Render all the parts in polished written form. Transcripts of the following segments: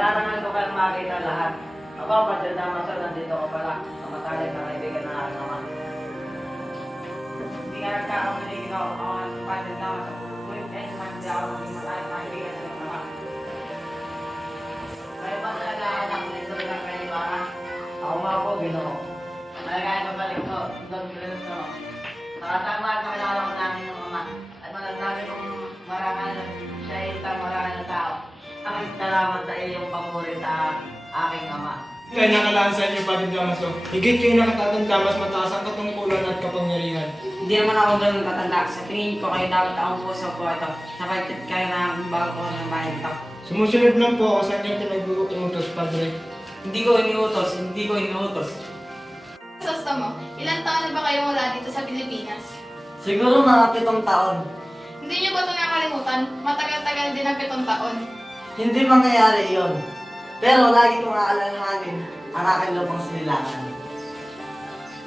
Nararangan ko kayong makita lahat. Ako, Padre Damaso, nandito ko pala. Kamatalik na kaibigan ng aking ama. Hindi nga nagkakamiligin ako ang Padre Damaso. Ngunit kayo naman hindi ako maging matalik na kaibigan ng aking ama. Kayo ba talaga anak nito ng kaibigan? Ako nga po, Ginoo. Malagay ko balik ko, Don Cristo. Nakatama at makilala ko namin ng ama. At malagsabi kong marangal na siya ay isang marangal na tao. Aking salamat sa iyong papuri sa aking ama. Kaya nakalaan sa inyo, Padre Damaso. Higit kayo nakatatanda, mas mataas ang katungkulan at kapangyarihan. Hindi naman ako ganun katanda. Sa tingin ko kayo dapat akong puso po ito. Napagkit kayo na bago ko ng bayan ito. Sumusunod lang po ako sa inyong pinag-uutos, Padre. Hindi ko inuutos. Sosta mo, ilang taon na ba kayo wala dito sa Pilipinas? Siguro mga 7 taon. Hindi niyo ba ito nakalimutan? Matagal-tagal din ang 7 taon. Hindi mangyayari iyon. Pero lagi kong aalalahanin ang aking lupang sinilangan.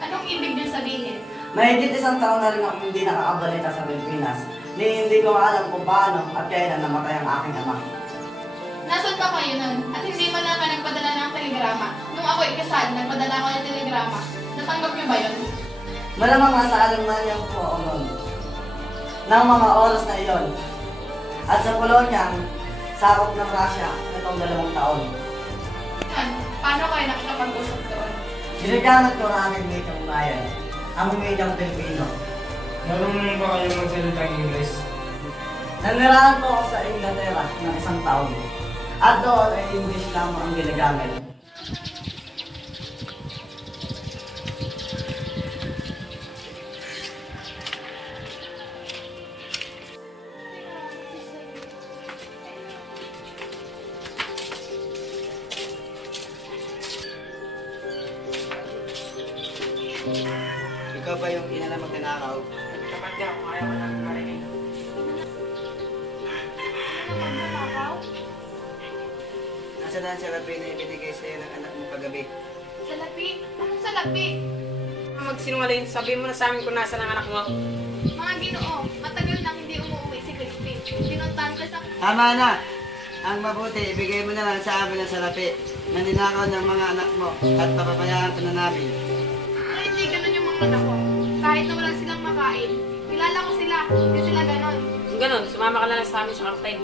Anong ibig niyo sabihin? Mahigit 1 taon na rin akong hindi nakakabalita sa Pilipinas. Hindi ko alam kung paano at kailan namatay ang aking ama. Nasaan ba kayo nun? At hindi man lang ka nagpadala ng telegrama. Nung ako ikasal, nagpadala ako ng telegrama. Natanggap niyo ba yun? Malamang nasa Alemanya po ako noon. Nang mga oras na iyon. At sa Polonya, sakop ng Russia nitong 2 taon. Yan, paano kayo nakikapag-usap doon? Ginagamit ko ang aking medyang bayan, ang medyang Pilipino. Marunong ba kayo magsalita ng Ingles? Nanirahan po ako sa Inglaterra ng 1 taon. At doon ay English lamang ang ginagamit. Ikaw ba yung ina na magnanakaw? Kapag ka, kung ayaw ko nang marinig. Nasaan si Rabi na ibinigay sa'yo ng anak mo kagabi? Salapi? Anong salapi? Magsinungaling, sabihin mo na sa amin kung nasa ng anak mo. Mga Ginoo, matagal nang hindi umuwi si Crispin. Pinuntahan ko sa... Tama na! Ang mabuti, ibigay mo na lang sa amin ang salapi. Naninakaw ng mga anak mo at papabayaan ka na namin. Pero hindi ganun yung mga anak ko. Kahit na wala silang makain. Kilala ko sila, hindi sila ganun. Kung ganun, sumama ka na lang sa amin sa kartay.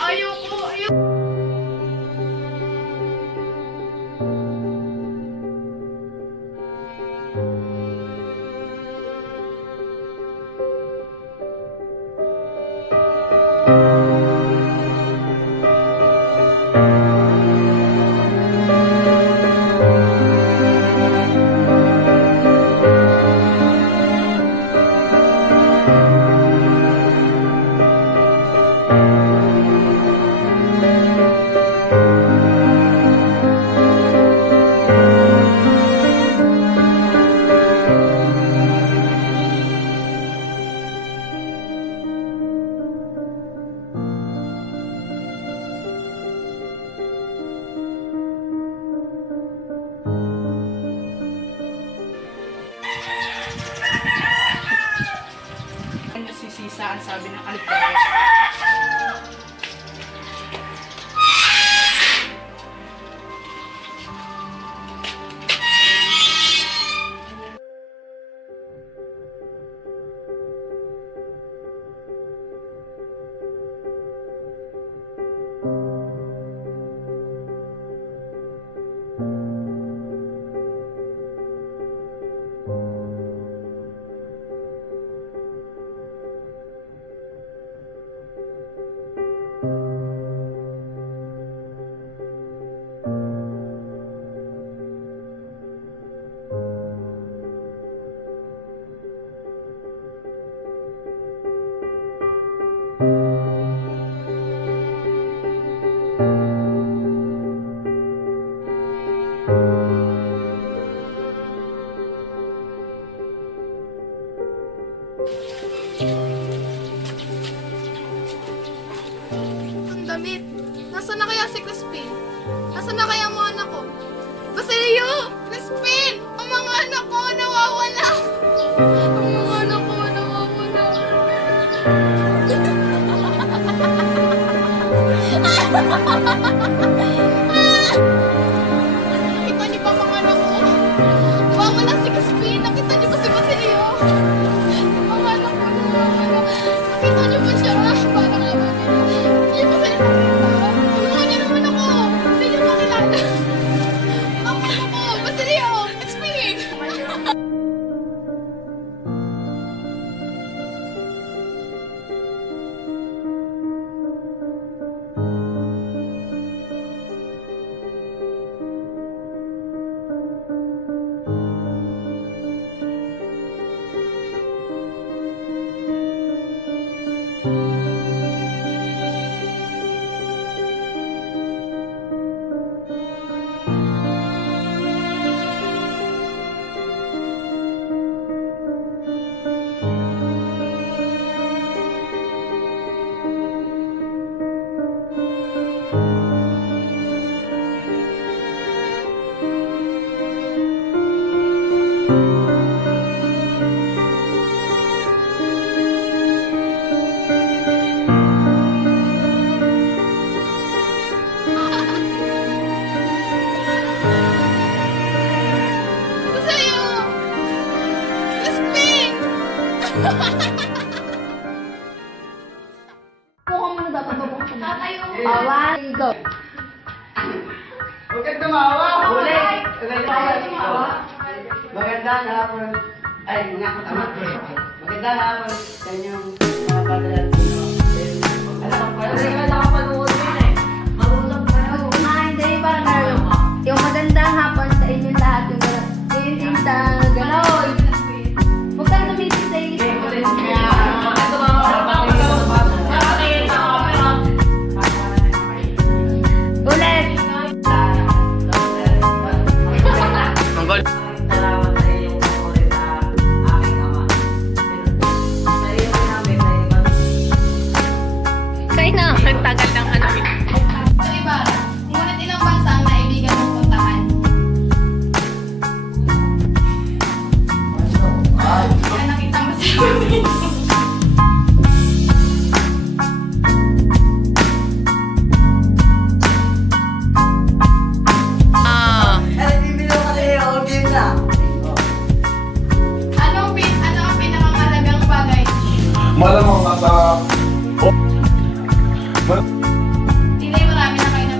Ayoko. Nasisisa ang sabi ng alipay. Ang damit. Nasaan na kaya si Crispin? Nasaan na kaya ang mga anak ko? Basilio! Crispin! Ang mga anak ko nawawala! Ang mga anak ko nawawala! Mukhang mo natatapos ko. Tatayo. Awan, go. Huwag kang tumawa! Ulit! Tumawa! Magandang hapon. Ay, nga, tama. Magandang hapon sa inyong mga padalan. Hindi, partner. Yung magandang hapon sa inyo lahat. Yung tintang gano'n. Huwag kang tumitin sa isip. Ulit. Salamat sa iyong papuri sa aking ama. Sa iyo namin na iba. Kaya na, ang tagal ng ano. Sa Ibarra, ngunit ilang bansa ang naibigan mong puntahan? Yan nakita mo sa amin. Ay, bibilo ka kayo. Game na. Ano ang pinakamalagang bagay? Malamang nasa... Hindi, marami na kayo na.